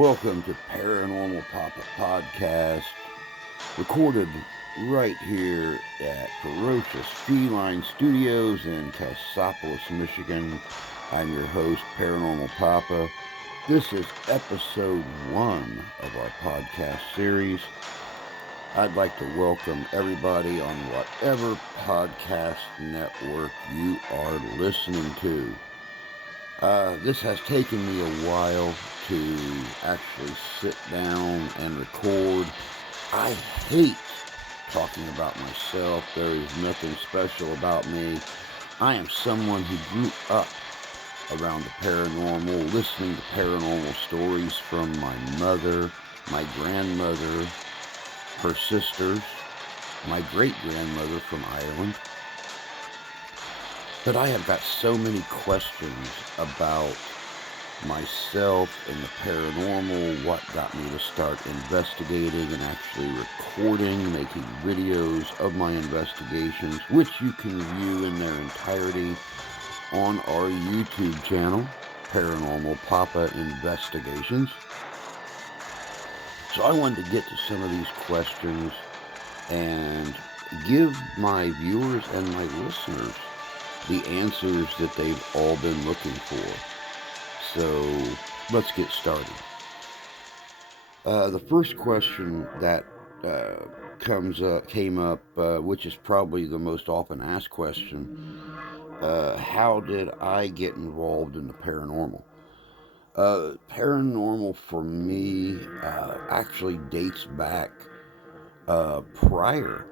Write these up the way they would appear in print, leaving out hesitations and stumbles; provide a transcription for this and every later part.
Welcome to Paranormal Papa Podcast, recorded right here at Ferocious Feline Studios in Cassopolis, Michigan. I'm your host, Paranormal Papa. This is episode 1 of our podcast series. I'd like to welcome everybody on whatever podcast network you are listening to. This has taken me a while to actually sit down and record. I hate talking about myself. There is nothing special about me. I am someone who grew up around the paranormal, listening to paranormal stories from my mother, my grandmother, her sisters, my great-grandmother from Ireland. But I have got so many questions about myself and the paranormal, what got me to start investigating and actually recording, making videos of my investigations, which you can view in their entirety on our YouTube channel, Paranormal Papa Investigations. So I wanted to get to some of these questions and give my viewers and my listeners the answers that they've all been looking for. So let's get started. The first question that came up, which is probably the most often asked question, how did I get involved in the paranormal? Paranormal for me actually dates back prior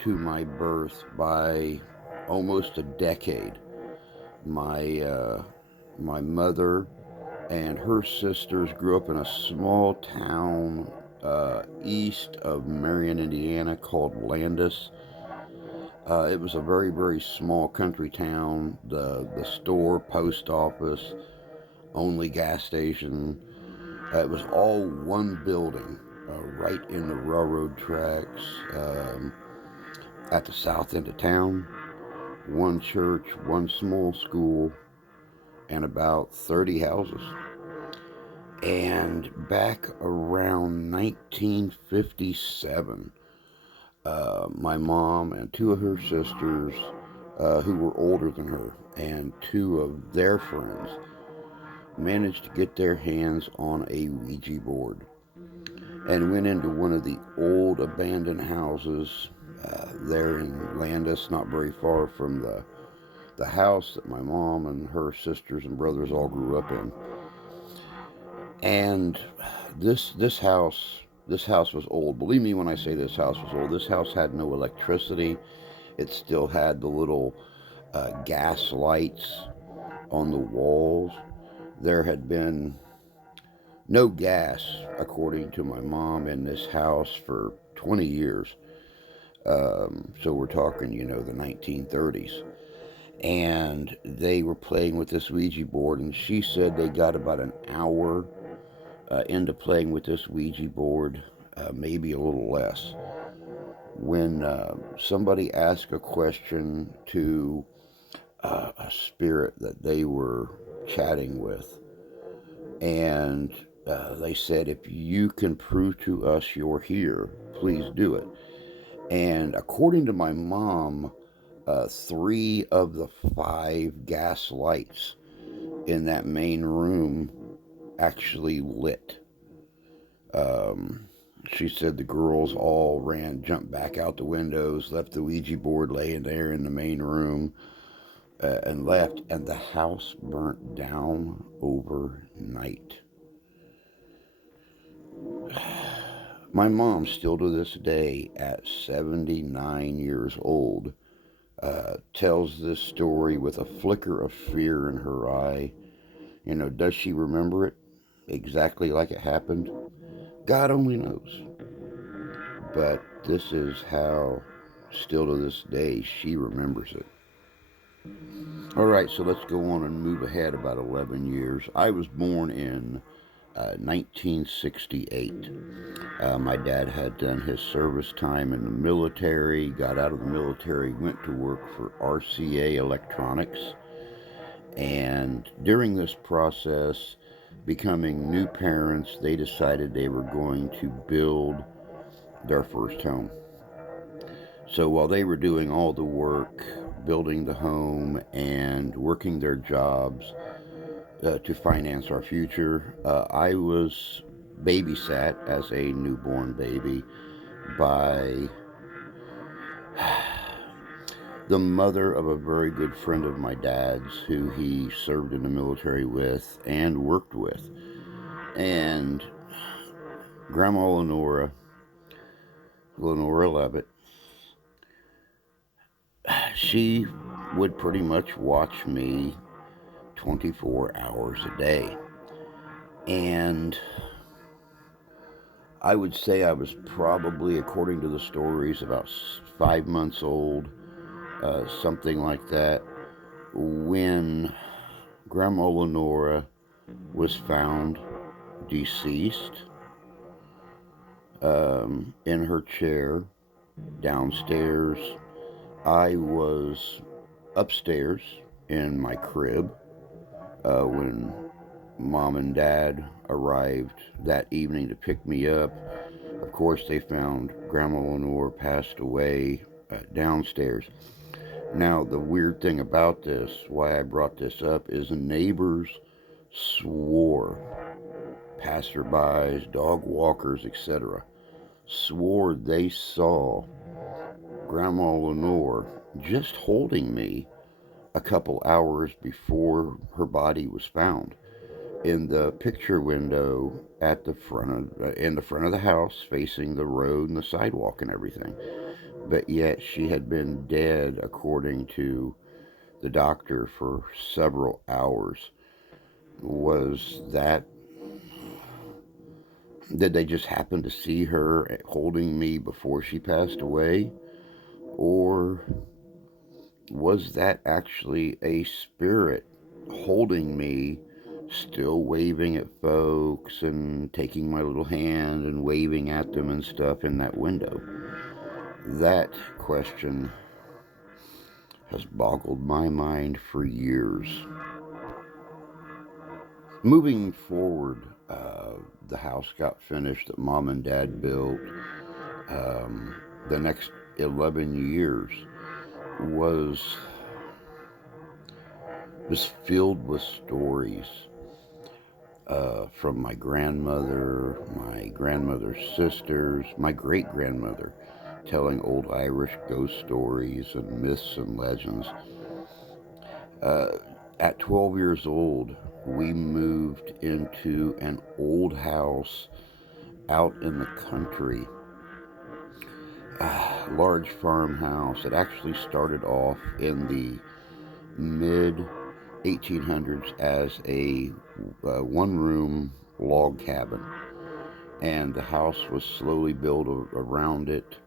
to my birth by almost a decade. My mother and her sisters grew up in a small town east of Marion, Indiana called Landis. It was a very, very small country town. The store, post office, only gas station. It was all one building right in the railroad tracks at the south end of town. One church, one small school, and about 30 houses. And back around 1957, my mom and two of her sisters, who were older than her, and two of their friends, managed to get their hands on a Ouija board and went into one of the old abandoned houses there in Landis, not very far from the house that my mom and her sisters and brothers all grew up in. And this house was old. Believe me when I say this house was old. This house had no electricity. It still had the little gas lights on the walls. There had been no gas, according to my mom, in this house for 20 years. So we're talking, the 1930s. And they were playing with this Ouija board, and she said they got about an hour into playing with this Ouija board, maybe a little less, when somebody asked a question to a spirit that they were chatting with, and they said, if you can prove to us you're here, please do it. And according to my mom, 3 of the 5 gas lights in that main room actually lit. She said the girls all jumped back out the windows, left the Ouija board laying there in the main room, and left, and the house burnt down overnight. My mom, still to this day, at 79 years old, tells this story with a flicker of fear in her eye. Does she remember it exactly like it happened? God only knows. But this is how, still to this day, she remembers it. Alright, so let's go on and move ahead about 11 years. I was born in 1968. My dad had done his service time in the military, got out of the military, went to work for RCA Electronics. And during this process, becoming new parents, they decided they were going to build their first home. So while they were doing all the work, building the home and working their jobs to finance our future, I was babysat as a newborn baby by the mother of a very good friend of my dad's who he served in the military with and worked with. And Grandma Lenora Levitt, she would pretty much watch me 24 hours a day. And I would say I was probably, according to the stories, about 5 months old, something like that, when Grandma Lenora was found deceased in her chair downstairs. I was upstairs in my crib when Mom and Dad arrived that evening to pick me up. Of course, they found Grandma Lenore passed away downstairs. Now, the weird thing about this, why I brought this up, is the neighbors swore, passerbys, dog walkers, etc., swore they saw Grandma Lenore just holding me a couple hours before her body was found in the picture window at the in the front of the house, facing the road and the sidewalk and everything. But yet she had been dead, according to the doctor, for several hours. Was that, did they just happen to see her holding me before she passed away? Or was that actually a spirit holding me, still waving at folks and taking my little hand and waving at them and stuff in that window? That question has boggled my mind for years. Moving forward, the house got finished that Mom and Dad built. The next 11 years was filled with stories from my grandmother, my grandmother's sisters, my great grandmother, telling old Irish ghost stories and myths and legends. At 12 years old, we moved into an old house out in the country. Large farmhouse. It actually started off in the mid 1800s as a one-room log cabin, and the house was slowly built around it.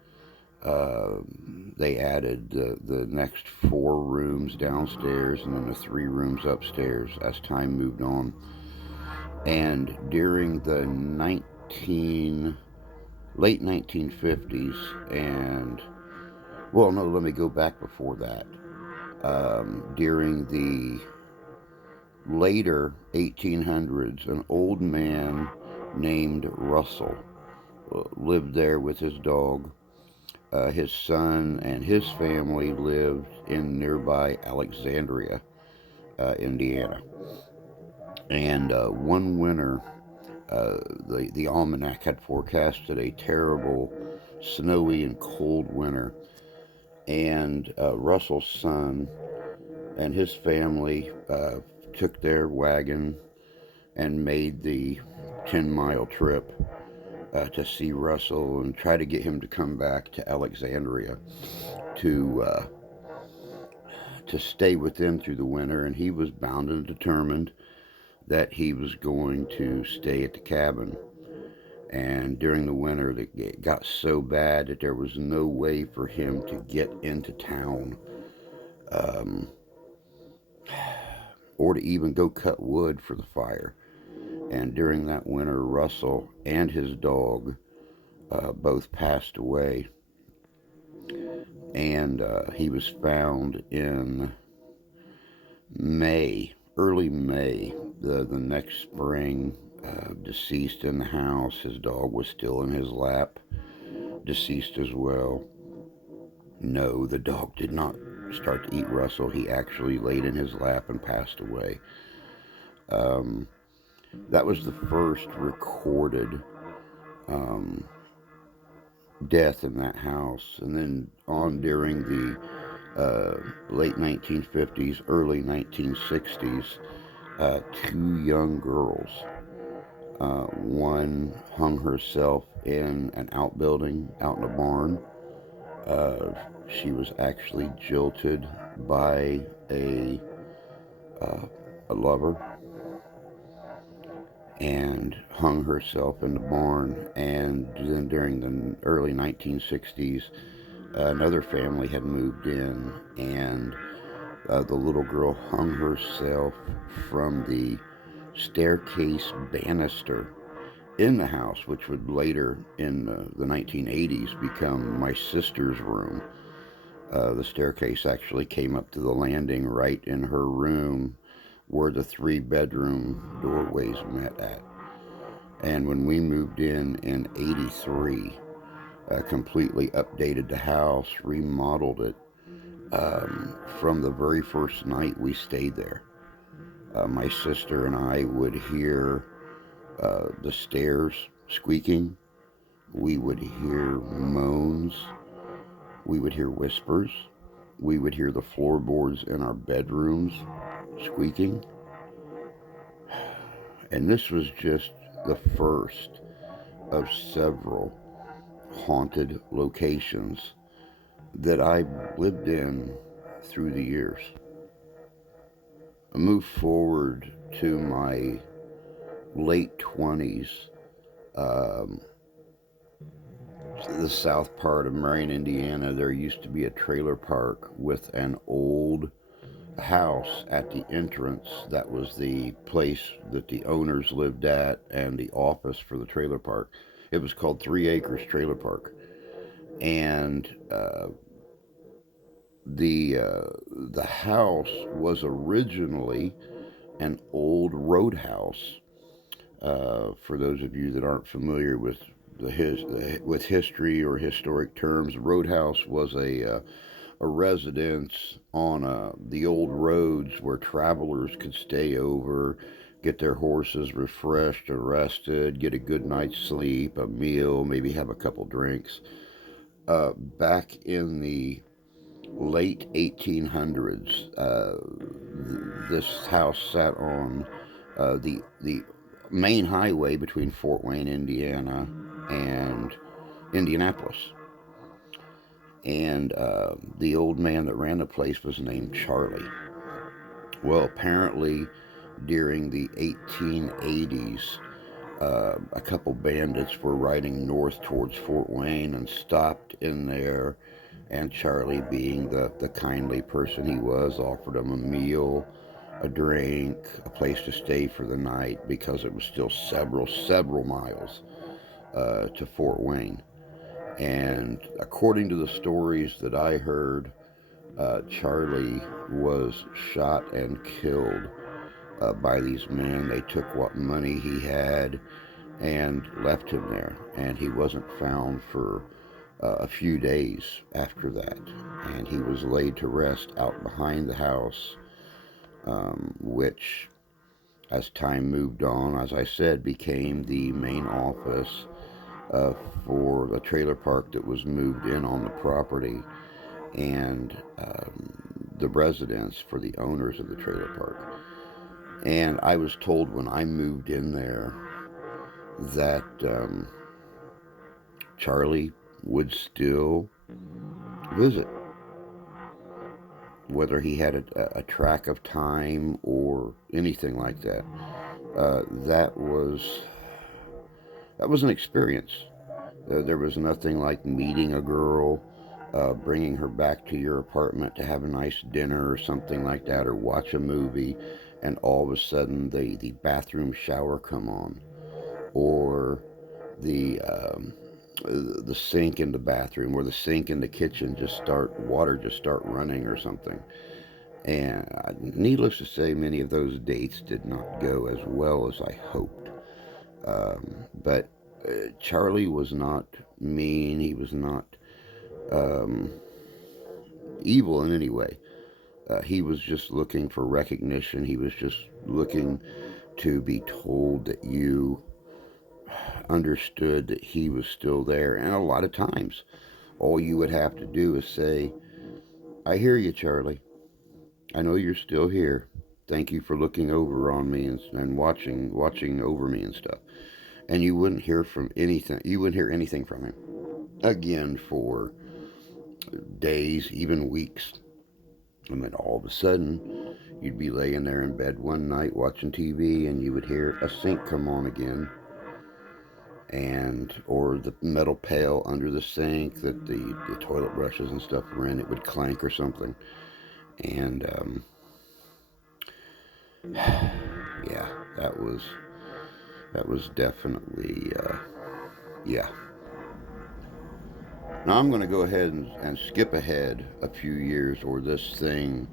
They added the next 4 rooms downstairs and then the 3 rooms upstairs as time moved on. And during the late 1950s, and well, no, let me go back before that. During the later 1800s, an old man named Russell lived there with his dog. His son and his family lived in nearby Alexandria, Indiana. And one winter, the almanac had forecasted a terrible, snowy and cold winter. And Russell's son and his family took their wagon and made the 10-mile trip to see Russell and try to get him to come back to Alexandria to stay with them through the winter. And he was bound and determined that he was going to stay at the cabin. And during the winter, it got so bad that there was no way for him to get into town, or to even go cut wood for the fire. And during that winter, Russell and his dog both passed away. And he was found in early May The next spring, deceased in the house. His dog was still in his lap, deceased as well. No, the dog did not start to eat Russell. He actually laid in his lap and passed away. Um, that was the first recorded um, death in that house. And then on during the late 1950s, early 1960s, two young girls. One hung herself in an outbuilding out in a barn. Uh, she was actually jilted by uh, a lover and hung herself in the barn. And then during the early 1960s, another family had moved in, and the little girl hung herself from the staircase banister in the house, which would later in the 1980s become my sister's room. The staircase actually came up to the landing right in her room where the three bedroom doorways met at. And when we moved in 83, completely updated the house, remodeled it. From the very first night we stayed there, my sister and I would hear the stairs squeaking. We would hear moans. We would hear whispers. We would hear the floorboards in our bedrooms squeaking. And this was just the first of several haunted locations that I lived in through the years. I moved forward to my late 20s, um, the south part of Marion, Indiana. There used to be a trailer park with an old house at the entrance. That was the place that the owners lived at and the office for the trailer park. It was called 3 Acres Trailer Park. And the house was originally an old roadhouse. For those of you that aren't familiar with with history or historic terms, roadhouse was a residence on the old roads where travelers could stay over, get their horses refreshed and rested, get a good night's sleep, a meal, maybe have a couple drinks. Back in the late 1800s, this house sat on the main highway between Fort Wayne, Indiana, and Indianapolis. And the old man that ran the place was named Charlie. Well, apparently during the 1880s, a couple bandits were riding north towards Fort Wayne and stopped in there. And Charlie, being the kindly person he was, offered them a meal, a drink, a place to stay for the night because it was still several miles to Fort Wayne. And according to the stories that I heard, Charlie was shot and killed by these men. They took what money he had and left him there, and he wasn't found for a few days after that. And he was laid to rest out behind the house, which, as time moved on, as I said, became the main office uh, for the trailer park that was moved in on the property, and the residence for the owners of the trailer park. And I was told when I moved in there that Charlie would still visit, whether he had a track of time or anything like that. That was an experience. There was nothing like meeting a girl, bringing her back to your apartment to have a nice dinner or something like that, or watch a movie, and all of a sudden the bathroom shower come on, or the the sink in the bathroom or the sink in the kitchen just start running or something. And needless to say, many of those dates did not go as well as I hoped. But Charlie was not mean. He was not um, evil in any way. He was just looking for recognition. He was just looking to be told that you understood that he was still there. And a lot of times, all you would have to do is say, I hear you, Charlie. I know you're still here. Thank you for looking over on me and watching over me and stuff. And you wouldn't hear from anything. You wouldn't hear anything from him again for days, even weeks. And then all of a sudden, you'd be laying there in bed one night watching TV, and you would hear a sink come on again, and or the metal pail under the sink that the toilet brushes and stuff were in. It would clank or something, and yeah, that was definitely yeah. Now I'm going to go ahead and skip ahead a few years, or this thing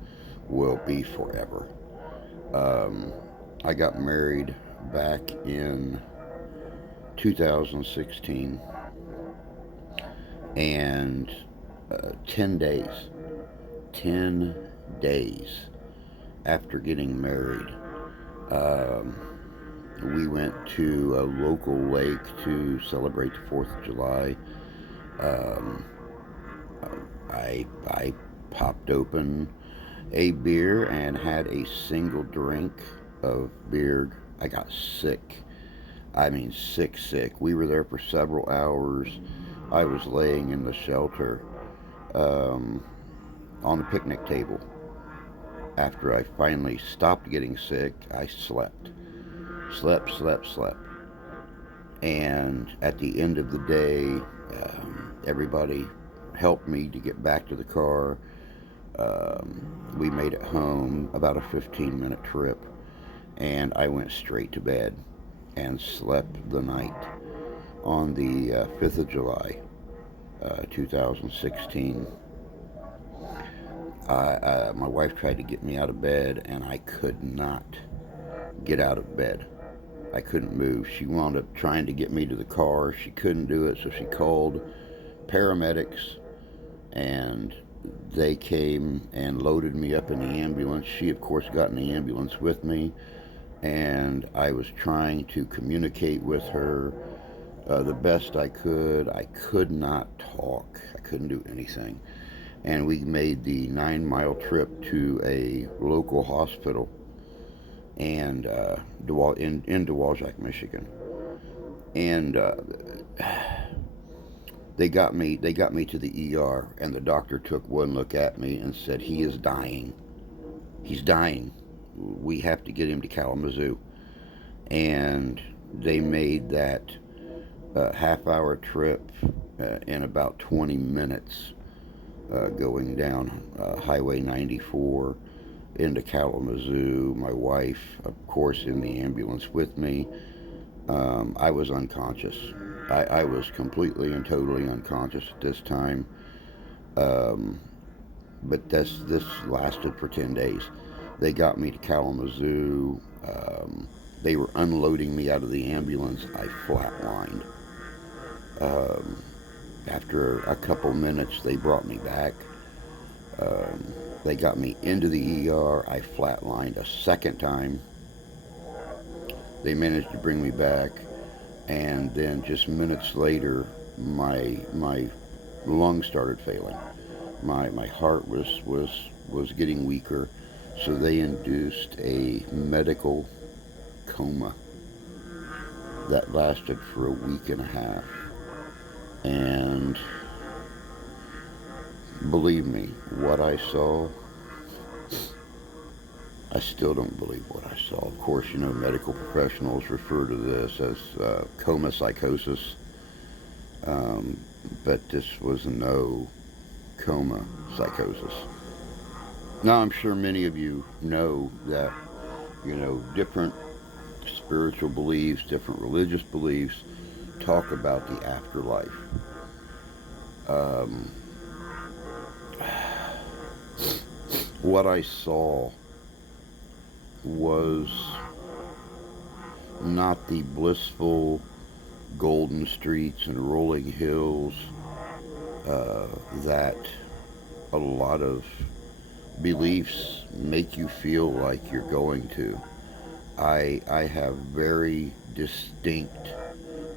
will be forever. Um, I got married back in 2016, and 10 days, 10 days after getting married, um, we went to a local lake to celebrate the 4th of July. Um, I popped open a beer and had a single drink of beer. I got sick. I mean, sick, sick. We were there for several hours. I was laying in the shelter um, on a picnic table. After I finally stopped getting sick, I slept. Slept, slept, slept. And at the end of the day, everybody helped me to get back to the car. We made it home, about a 15-minute trip, and I went straight to bed and slept the night on the 5th of July, 2016. My wife tried to get me out of bed, and I could not get out of bed. I couldn't move. She wound up trying to get me to the car. She couldn't do it, so she called paramedics, and they came and loaded me up in the ambulance. She, of course, got in the ambulance with me, and I was trying to communicate with her the best I could. I could not talk. I couldn't do anything. And we made the 9-mile trip to a local hospital and in Dewaljack, Michigan. And they got me to the ER, and the doctor took one look at me and said, he is dying. He's dying. We have to get him to Kalamazoo. And they made that half-hour trip in about 20 minutes, going down Highway 94 into Kalamazoo. My wife, of course, in the ambulance with me. I was unconscious. I was completely and totally unconscious at this time. Um, but this lasted for 10 days. They got me to Kalamazoo. They were unloading me out of the ambulance. I flatlined. Um, After a couple minutes, they brought me back. Um, they got me into the ER. I flatlined a second time. They managed to bring me back, and then just minutes later, my lungs started failing. My heart was getting weaker, so they induced a medical coma that lasted for a week and a half. And believe me, what I saw, I still don't believe what I saw. Of course, you know, medical professionals refer to this as coma psychosis, um, but this was no coma psychosis. Now, I'm sure many of you know that, you know, different spiritual beliefs, different religious beliefs talk about the afterlife. Um, What I saw was not the blissful golden streets and rolling hills that a lot of beliefs make you feel like you're going to. I have very distinct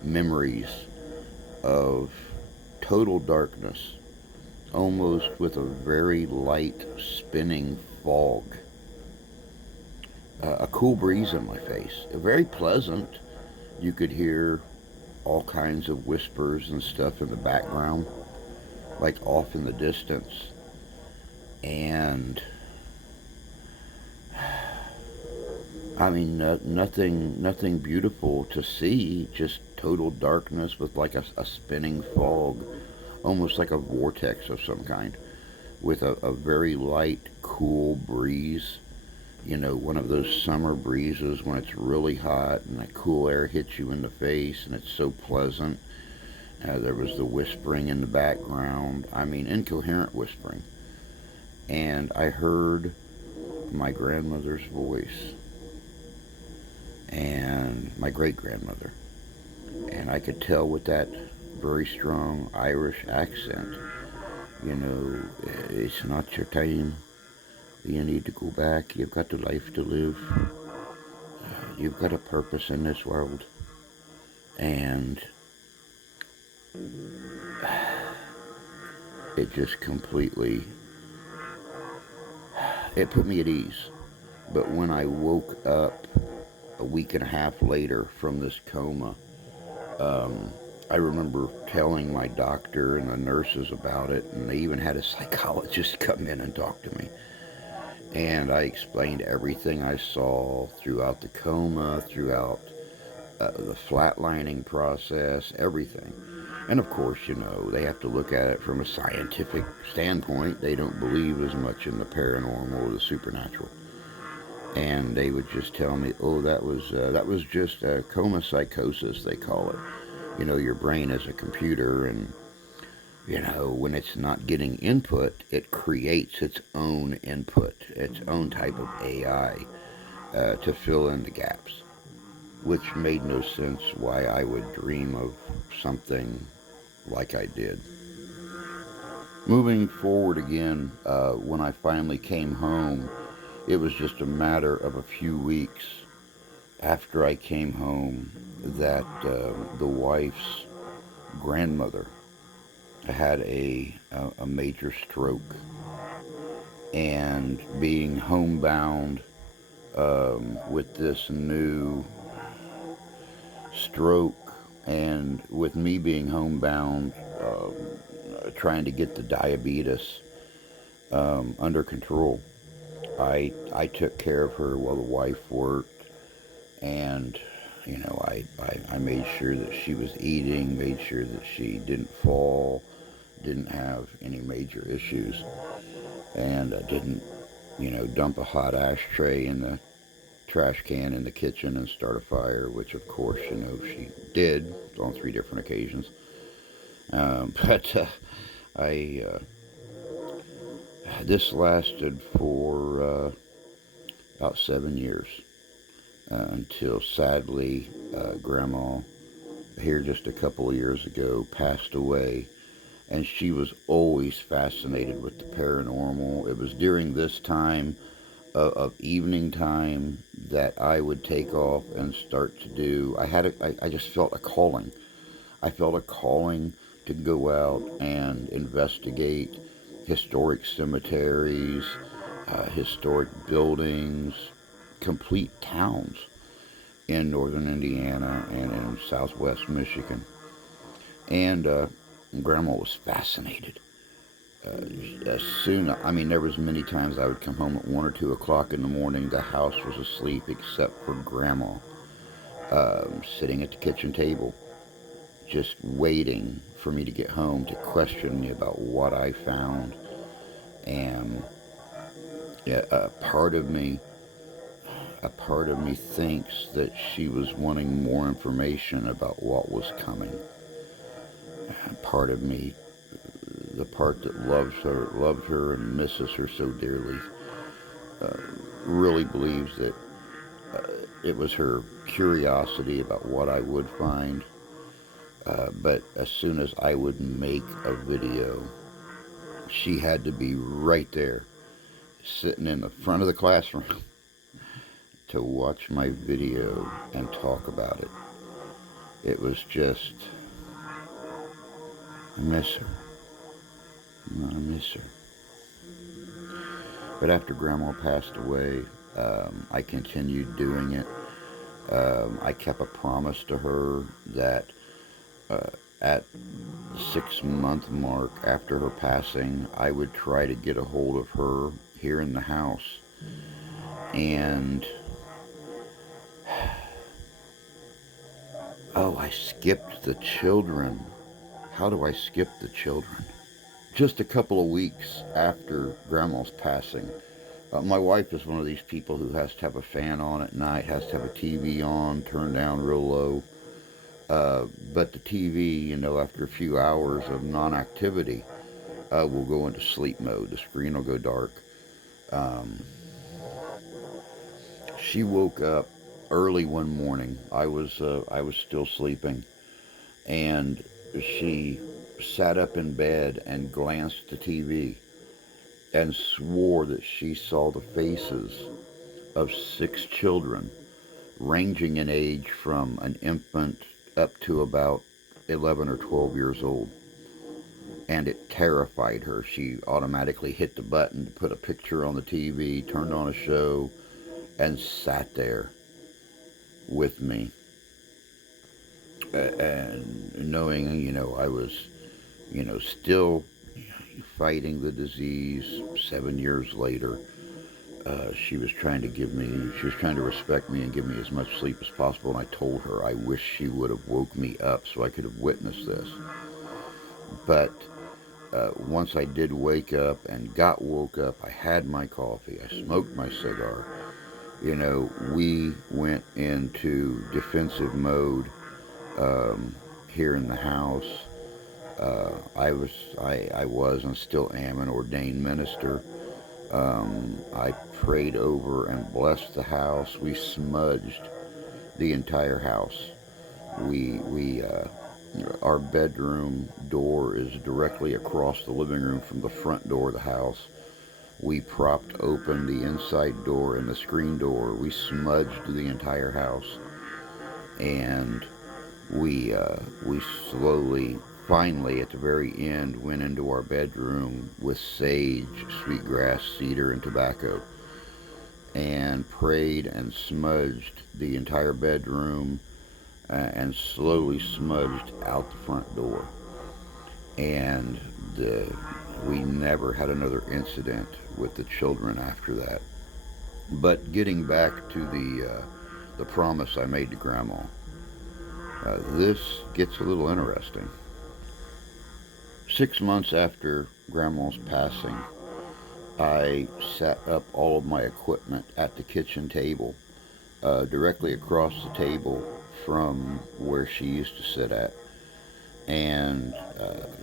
memories of total darkness, almost with a very light spinning fog, a cool breeze on my face, very pleasant. You could hear all kinds of whispers and stuff in the background, like off in the distance. And I mean, nothing beautiful to see, just total darkness with like a spinning fog, almost like a vortex of some kind, with a very light, cool breeze. You know, one of those summer breezes when it's really hot and that cool air hits you in the face and it's so pleasant. There was the whispering in the background. I mean, incoherent whispering. And I heard my grandmother's voice and my great grandmother. And I could tell with that very strong Irish accent, you know, it's not your time. You need to go back. You've got a life to live. You've got a purpose in this world. And it just completely, it put me at ease. But when I woke up a week and a half later from this coma, I remember telling my doctor and the nurses about it, and they even had a psychologist come in and talk to me. And I explained everything I saw throughout the coma, throughout the flatlining process, everything. And of course, you know, they have to look at it from a scientific standpoint. They don't believe as much in the paranormal or the supernatural. And they would just tell me, "Oh, that was just coma psychosis, they call it. You know, your brain is a computer, and you know, when it's not getting input, it creates its own input, its own type of AI to fill in the gaps," which made no sense why I would dream of something like I did. Moving forward again, when I finally came home, it was just a matter of a few weeks after I came home that the wife's grandmother had a major stroke. And being homebound with this new stroke, and with me being homebound, trying to get the diabetes under control, I took care of her while the wife worked, and you know, I made sure that she was eating, made sure that she didn't fall, didn't have any major issues, and I didn't, you know, dump a hot ashtray in the trash can in the kitchen and start a fire, which of course, you know, she did on 3 different occasions. But I this lasted for about 7 years until sadly Grandma here just a couple of years ago passed away. And she was always fascinated with the paranormal. It was during this time of evening time that I would take off and start to do. I just felt a calling. I felt a calling to go out and investigate historic cemeteries, historic buildings, complete towns in northern Indiana and in southwest Michigan. And Grandma was fascinated. As soon, I mean, there was many times I would come home at 1 or 2 o'clock in the morning. The house was asleep except for Grandma, sitting at the kitchen table, just waiting for me to get home to question me about what I found. And yeah, a part of me thinks that she was wanting more information about what was coming. Part of me, the part that loved her and misses her so dearly, really believes that it was her curiosity about what I would find. But as soon as I would make a video, she had to be right there, sitting in the front of the classroom to watch my video and talk about it. It was just, I miss her. I miss her. But after Grandma passed away, I continued doing it. I kept a promise to her that at the 6-month mark after her passing, I would try to get a hold of her here in the house. And, oh, I skipped the children. How do I skip the children? Just a couple of weeks after Grandma's passing, my wife is one of these people who has to have a fan on at night, has to have a TV on, turned down real low. But the TV, after a few hours of non-activity, will go into sleep mode. The screen will go dark. Um, she woke up early one morning. I was still sleeping, and she sat up in bed and glanced at the TV and swore that she saw the faces of 6 children, ranging in age from an infant up to about 11 or 12 years old. And it terrified her. She automatically hit the button to put a picture on the TV, turned on a show, and sat there with me. And knowing, I was, still fighting the disease 7 years later. She was trying to respect me and give me as much sleep as possible. And I told her I wish she would have woke me up so I could have witnessed this. But once I did wake up and got woke up, I had my coffee, I smoked my cigar. We went into defensive mode here in the house. I was and still am an ordained minister. I prayed over and blessed the house. We smudged the entire house. Our bedroom door is directly across the living room from the front door of the house. We propped open the inside door and the screen door. We smudged the entire house, and we slowly, finally, at the very end, went into our bedroom with sage, sweetgrass, cedar, and tobacco, and prayed and smudged the entire bedroom, and slowly smudged out the front door. And we never had another incident with the children after that. But getting back to the promise I made to Grandma, this gets a little interesting. 6 months after Grandma's passing, I set up all of my equipment at the kitchen table, directly across the table from where she used to sit at, and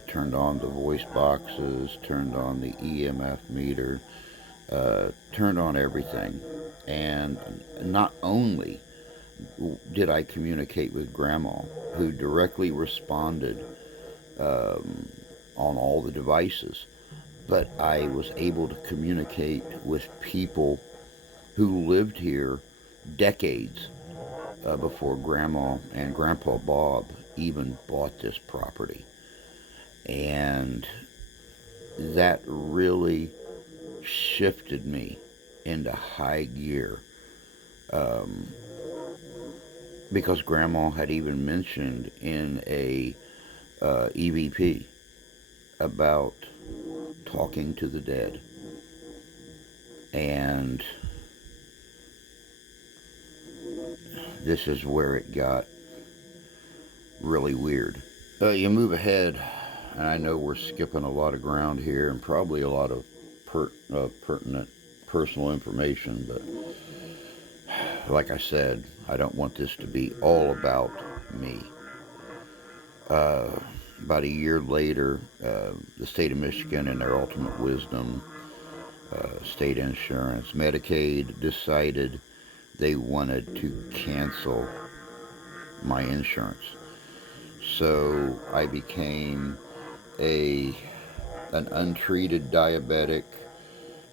turned on the voice boxes, turned on the EMF meter, turned on everything. And not only did I communicate with Grandma, who directly responded on all the devices, but I was able to communicate with people who lived here decades before Grandma and Grandpa Bob even bought this property. And that really shifted me into high gear, because Grandma had even mentioned in a EVP about talking to the dead. And this is where it got really weird. You move ahead, and I know we're skipping a lot of ground here and probably a lot of pertinent personal information, but like I said, I don't want this to be all about me. About a year later, the state of Michigan, in their ultimate wisdom, state insurance. Medicaid decided they wanted to cancel my insurance. So I became a an untreated diabetic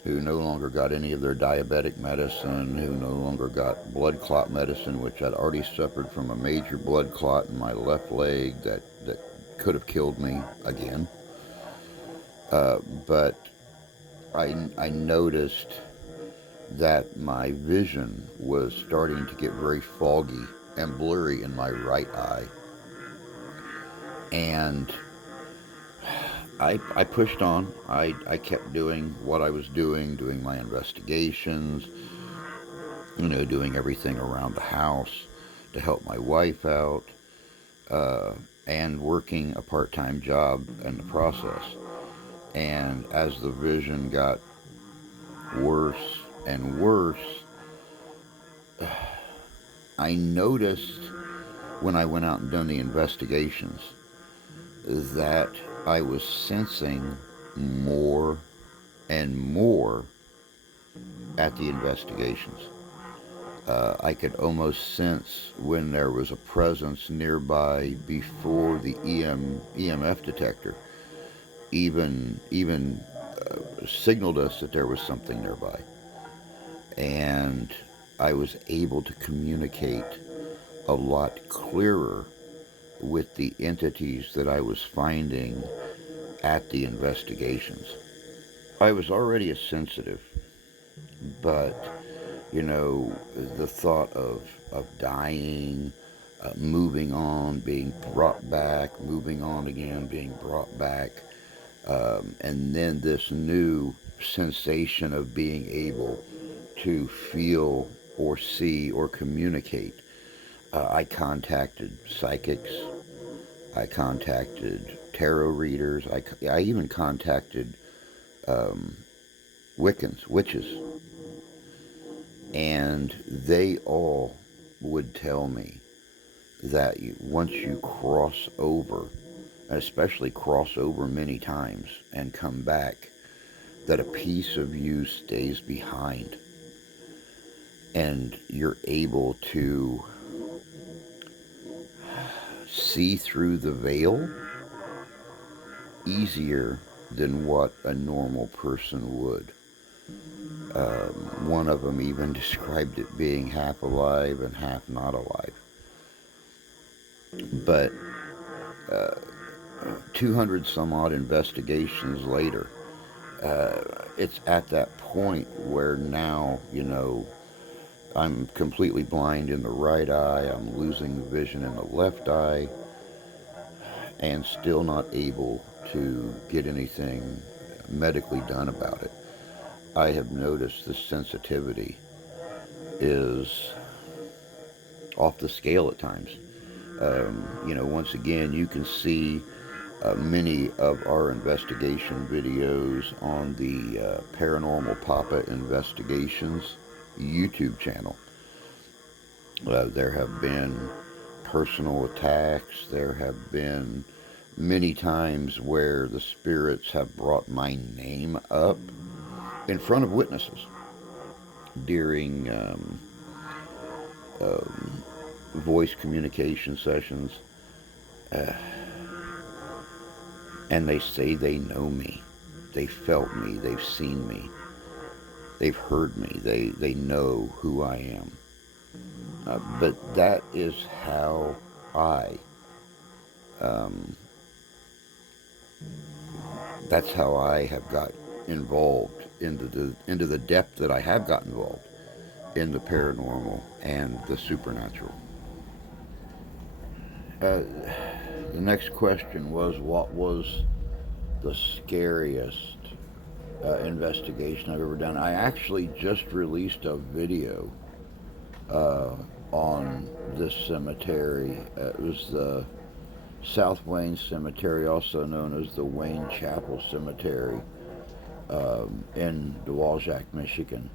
who no longer got any of their diabetic medicine, who no longer got blood clot medicine, which I'd already suffered from a major blood clot in my left leg that could have killed me again. But I noticed that my vision was starting to get very foggy and blurry in my right eye. And I pushed on. I kept doing what I was doing my investigations, doing everything around the house to help my wife out, and working a part-time job in the process. And as the vision got worse and worse, I noticed when I went out and done the investigations that I was sensing more and more at the investigations. I could almost sense when there was a presence nearby before the EMF detector even signaled us that there was something nearby. And I was able to communicate a lot clearer with the entities that I was finding at the investigations. I was already a sensitive, but the thought of dying, moving on, being brought back, moving on again, being brought back, and then this new sensation of being able to feel or see or communicate. I contacted psychics. I contacted tarot readers. I even contacted Wiccans, witches. And they all would tell me that once you cross over, especially cross over many times and come back, that a piece of you stays behind. And you're able to see through the veil easier than what a normal person would. One of them even described it being half alive and half not alive. But 200 some odd investigations later, it's at that point where now, I'm completely blind in the right eye, I'm losing vision in the left eye, and still not able to get anything medically done about it. I have noticed the sensitivity is off the scale at times. Once again, you can see many of our investigation videos on the Paranormal Papa Investigations YouTube channel. There have been personal attacks. There have been many times where the spirits have brought my name up in front of witnesses during voice communication sessions, and they say they know me, they felt me, they've seen me, they've heard me, they know who I am. But that is how that's how I have got involved into the depth that I have got involved in the paranormal and the supernatural. The next question was, what was the scariest investigation I've ever done? I actually just released a video on this cemetery. It was the South Wayne Cemetery, also known as the Wayne Chapel Cemetery, in Dewaljack, Michigan.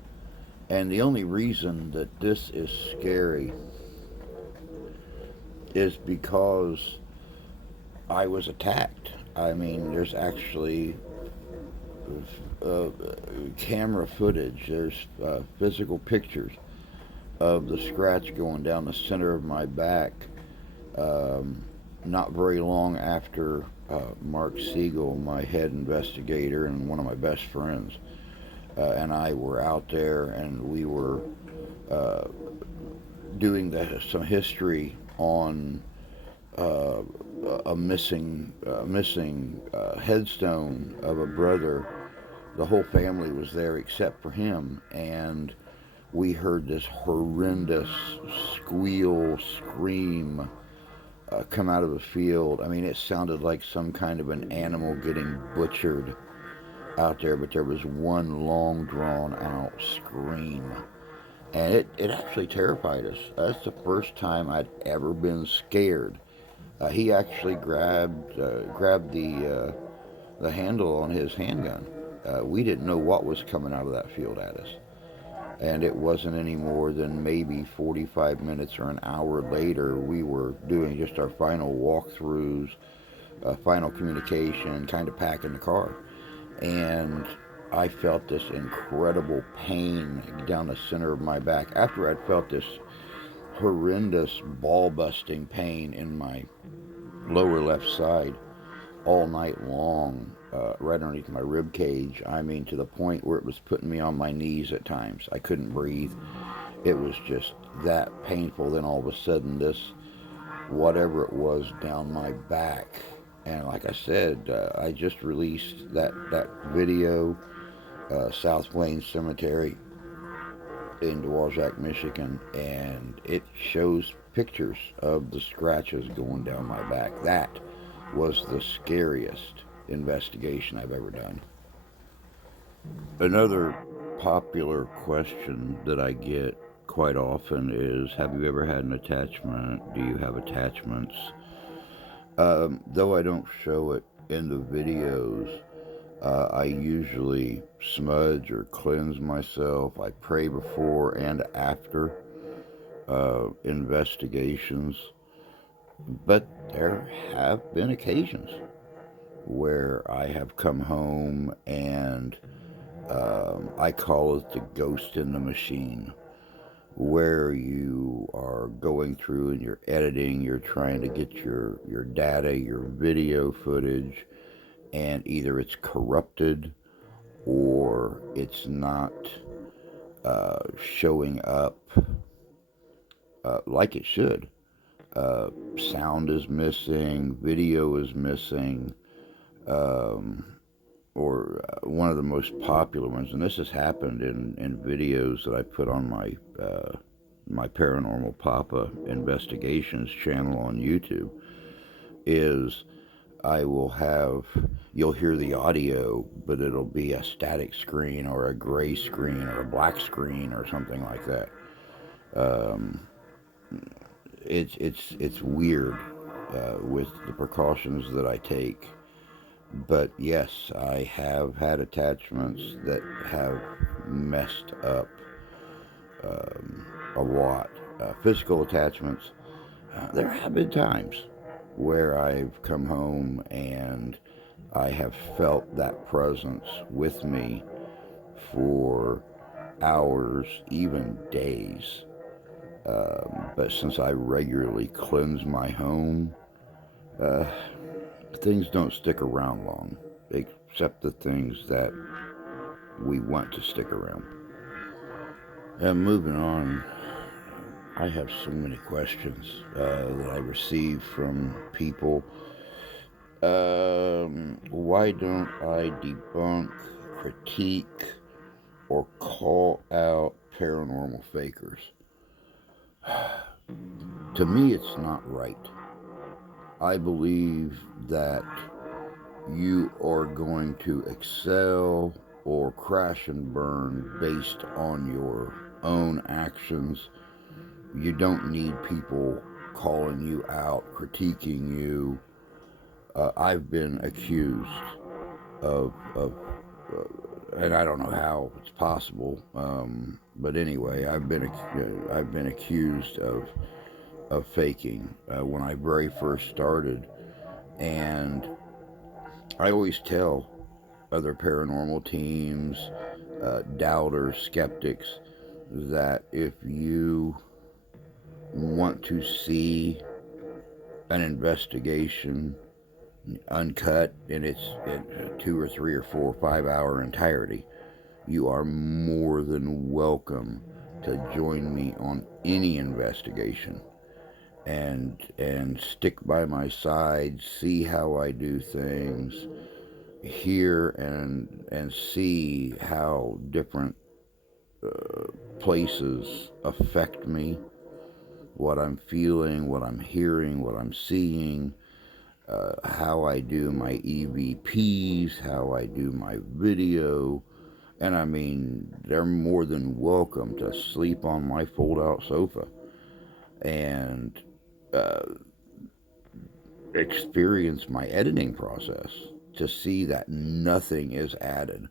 And the only reason that this is scary is because I was attacked. I mean, there's actually uh, camera footage. There's physical pictures of the scratch going down the center of my back. Um, Not very long after Mark Siegel, my head investigator and one of my best friends, and I were out there, and we were uh, doing some history on uh, a missing headstone of a brother. The whole family was there except for him, and we heard this horrendous squeal, scream come out of the field. I mean, it sounded like some kind of an animal getting butchered out there, but there was one long, drawn out scream. And it actually terrified us. That's the first time I'd ever been scared. He actually grabbed the handle on his handgun. We didn't know what was coming out of that field at us, and it wasn't any more than maybe 45 minutes or an hour later. We were doing just our final walkthroughs, final communication, kind of packing the car, and I felt this incredible pain down the center of my back after I'd felt this horrendous ball busting pain in my lower left side all night long, right underneath my rib cage. I mean, to the point where it was putting me on my knees at times. I couldn't breathe. It was just that painful. Then all of a sudden, this whatever it was down my back. And like I said, I just released that video, South Plains Cemetery in Dvorak, Michigan, and it shows pictures of the scratches going down my back. That was the scariest investigation I've ever done. Another popular question that I get quite often is, have you ever had an attachment? Do you have attachments? Though I don't show it in the videos, I usually smudge or cleanse myself. I pray before and after investigations. But there have been occasions where I have come home and I call it the ghost in the machine, where you are going through and you're editing, you're trying to get your data, your video footage, and either it's corrupted or it's not showing up like it should. Sound is missing, video is missing, or one of the most popular ones, and this has happened in videos that I put on my Paranormal Papa Investigations channel on YouTube, is you'll hear the audio, but it'll be a static screen or a gray screen or a black screen or something like that. Um, it's weird with the precautions that I take. But yes, I have had attachments that have messed up a lot. Physical attachments, there have been times where I've come home and I have felt that presence with me for hours, even days. But since I regularly cleanse my home, uh, things don't stick around long, except the things that we want to stick around. And moving on, I have so many questions that I receive from people. Why don't I debunk, critique, or call out paranormal fakers? To me, it's not right. I believe that you are going to excel or crash and burn based on your own actions. You don't need people calling you out, critiquing you. I've been accused of and I don't know how it's possible, but anyway, I've been accused of faking when I very first started, and I always tell other paranormal teams, doubters, skeptics, that if you want to see an investigation uncut in its 2 or 3 or 4 or 5 hour entirety, you are more than welcome to join me on any investigation and stick by my side, see how I do things, hear and see how different places affect me, what I'm feeling, what I'm hearing, what I'm seeing, how I do my EVPs, how I do my video. And I mean, they're more than welcome to sleep on my fold out sofa and experience my editing process to see that nothing is added.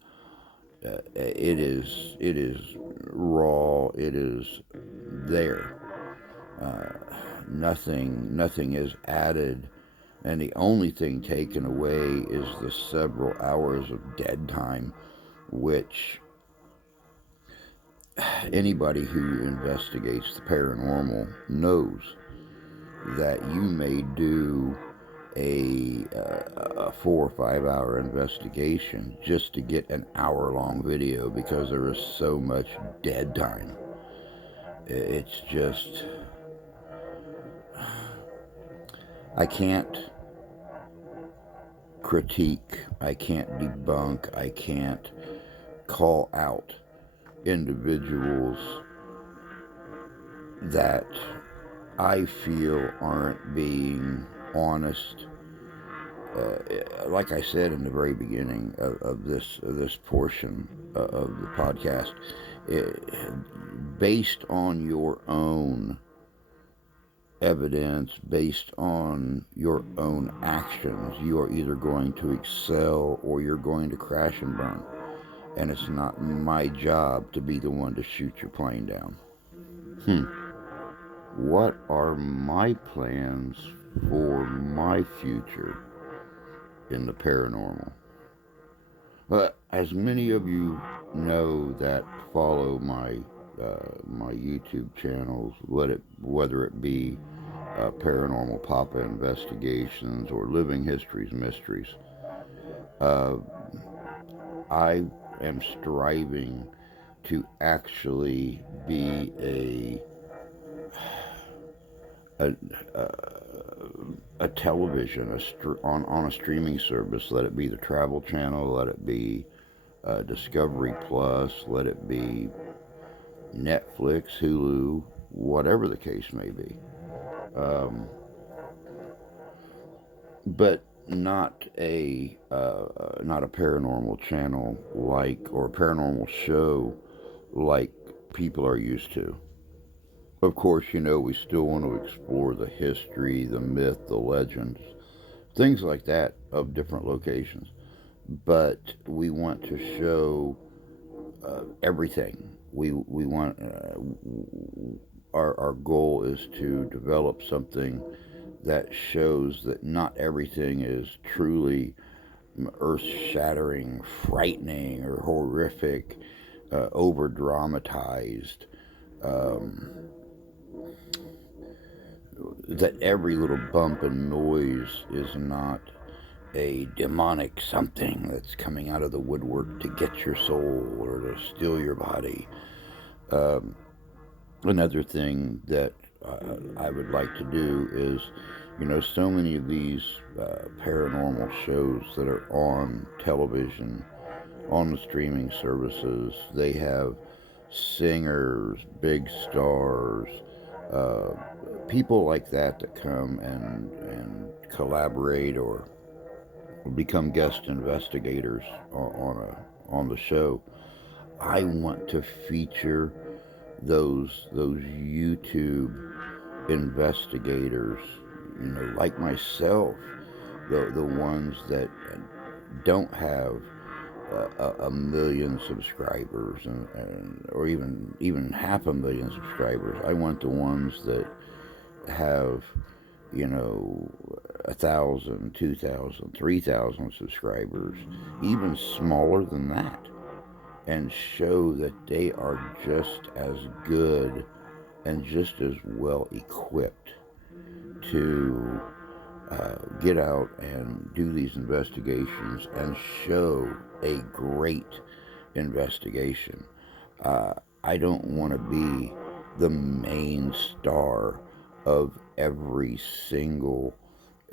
It is raw. It is there. Nothing is added, and the only thing taken away is the several hours of dead time, which anybody who investigates the paranormal knows that you may do a 4 or 5 hour investigation just to get an hour-long video because there is so much dead time. It's just, I can't critique, I can't debunk, I can't call out individuals that I feel aren't being honest. Like I said in the very beginning of this portion of the podcast, based on your own evidence, based on your own actions, you are either going to excel or you're going to crash and burn. And it's not my job to be the one to shoot your plane down. What are my plans for my future in the paranormal? As many of you know that follow my YouTube channels, whether it be Paranormal Papa Investigations or Living Histories Mysteries, I am striving to actually be a television on a streaming service. Let it be the Travel Channel, let it be Discovery Plus, let it be Netflix, Hulu, whatever the case may be. But not a paranormal channel like, or a paranormal show like people are used to. Of course, we still want to explore the history, the myth, the legends, things like that of different locations. But we want to show everything. We want our goal is to develop something that shows that not everything is truly earth-shattering, frightening, or horrific, over-dramatized. That every little bump and noise is not a demonic something that's coming out of the woodwork to get your soul or to steal your body. Another thing that I would like to do is, so many of these paranormal shows that are on television, on the streaming services, they have singers, big stars, people like that come and collaborate or become guest investigators on the show. I want to feature those YouTube investigators, like myself, the ones that don't have a million subscribers or even half a million subscribers. I want the ones that have you know, 1,000, 2,000, 3,000 subscribers, even smaller than that, and show that they are just as good and just as well equipped to get out and do these investigations and show a great investigation. Uh, I don't want to be the main star of every single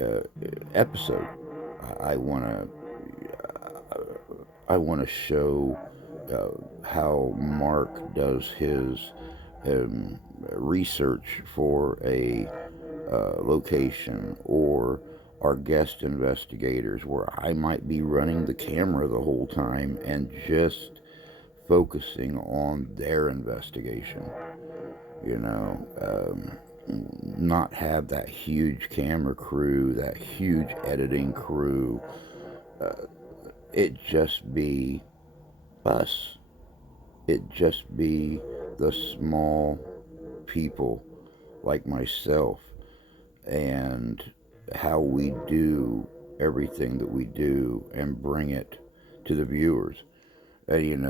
uh, episode. I want to I want to show how Mark does his research for a location, or our guest investigators, where I might be running the camera the whole time and just focusing on their investigation. You know, not have that huge camera crew, that huge editing crew. It just be us. It just be the small people like myself, and how we do everything that we do and bring it to the viewers. And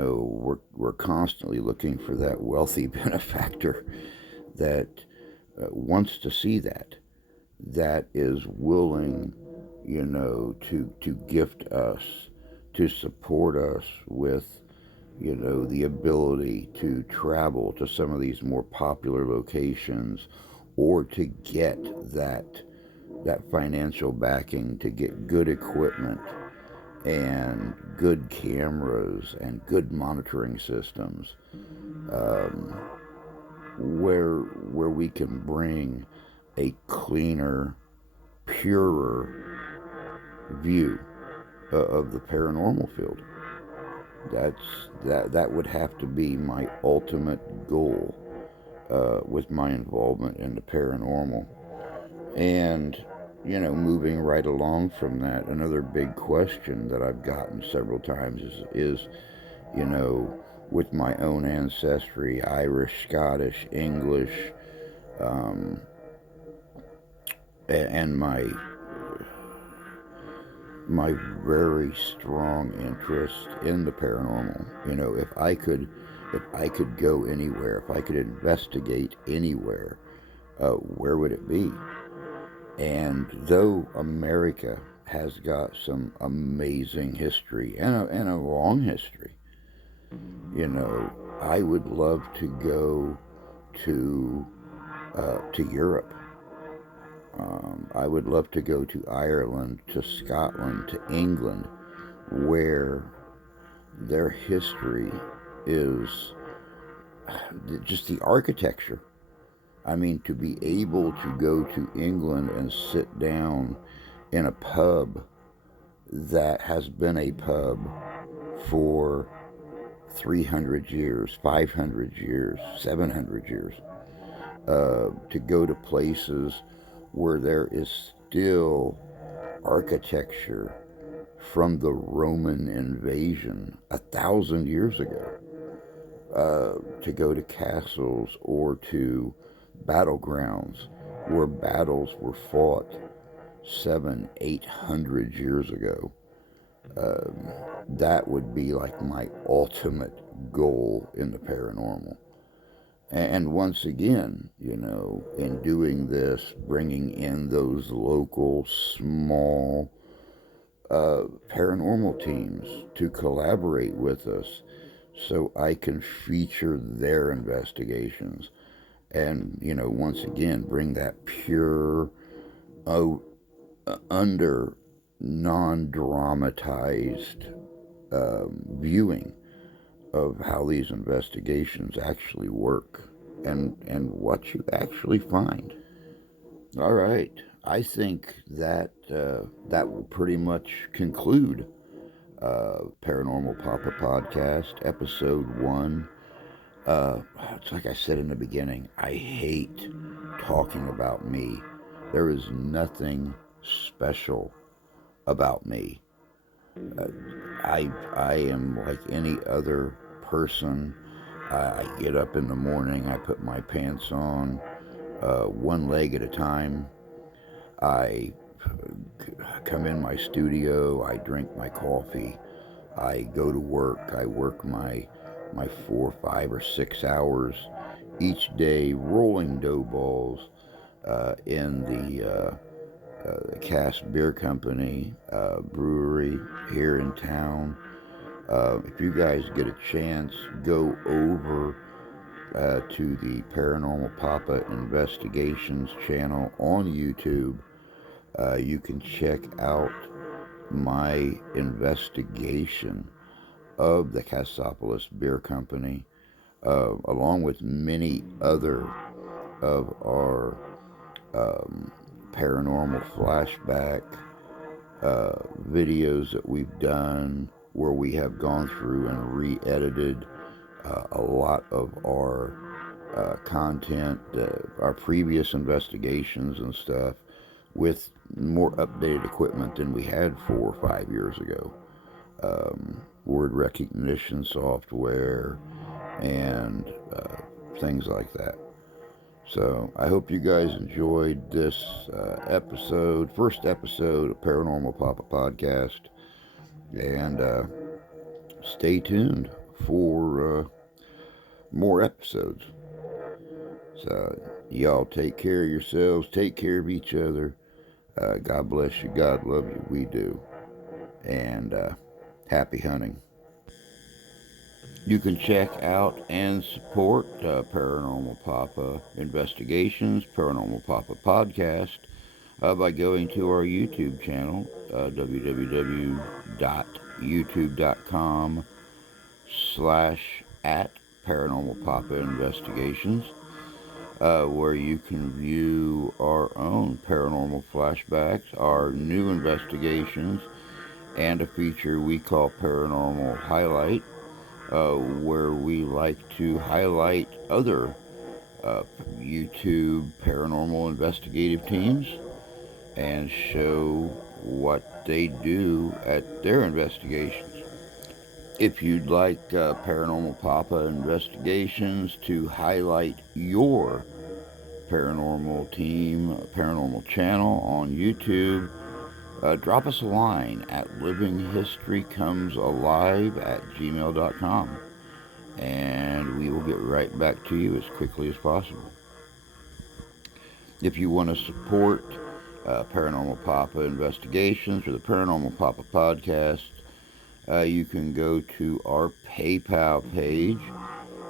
we're constantly looking for that wealthy benefactor that wants to see that is willing, to gift us, to support us with, the ability to travel to some of these more popular locations, or to get that financial backing to get good equipment and good cameras and good monitoring systems, um, where we can bring a cleaner, purer view of the paranormal field. That would have to be my ultimate goal with my involvement in the paranormal. And moving right along from that, another big question that I've gotten several times is with my own ancestry, Irish, Scottish, English, um, and my very strong interest in the paranormal. If I could go anywhere, if I could investigate anywhere, where would it be? And though America has got some amazing history and a long history, I would love to go to Europe. I would love to go to Ireland, to Scotland, to England, where their history is just the architecture. I mean, to be able to go to England and sit down in a pub that has been a pub for 300 years, 500 years, 700 years, to go to places where there is still architecture from the Roman invasion 1,000 years ago, to go to castles or to battlegrounds where battles were fought 700-800 years ago. That would be like my ultimate goal in the paranormal. And once again, in doing this, bringing in those local small paranormal teams to collaborate with us, so I can feature their investigations. And, once again, bring that pure, under non dramatized viewing of how these investigations actually work, and what you actually find. All right. I think that will pretty much conclude Paranormal Papa Podcast, Episode 1. It's like I said in the beginning, I hate talking about me. There is nothing special about me. I am like any other person. I get up in the morning, I put my pants on, one leg at a time. I come in my studio, I drink my coffee, I go to work, I work my 4, 5, or 6 hours each day rolling dough balls in the Cask Beer Company brewery here in town. If you guys get a chance, go over to the Paranormal Papa Investigations channel on YouTube. You can check out my investigation of the Cassopolis Beer Company, along with many other of our paranormal flashback videos that we've done, where we have gone through and re-edited a lot of our content, our previous investigations and stuff, with more updated equipment than we had 4 or 5 years ago. Word recognition software and things like that. So I hope you guys enjoyed this first episode of Paranormal Papa Podcast, and stay tuned for more episodes. So y'all take care of yourselves, take care of each other. God bless you, God love you, we do. And happy hunting. You can check out and support Paranormal Papa Investigations, Paranormal Papa Podcast, by going to our YouTube channel, www.youtube.com/at Paranormal Papa Investigations, where you can view our own paranormal flashbacks, our new investigations, and a feature we call Paranormal Highlight, where we like to highlight other YouTube paranormal investigative teams and show what they do at their investigations. If you'd like Paranormal Papa Investigations to highlight your paranormal team, paranormal channel on YouTube, drop us a line at livinghistorycomesalive@gmail.com, and we will get right back to you as quickly as possible. If you want to support Paranormal Papa Investigations or the Paranormal Papa Podcast, you can go to our PayPal page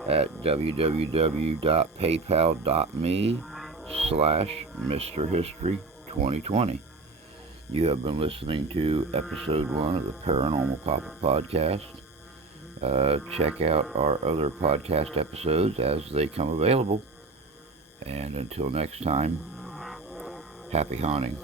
at www.paypal.me/MrHistory2020. You have been listening to episode 1 of the Paranormal Papa Podcast. Check out our other podcast episodes as they come available. And until next time, happy haunting.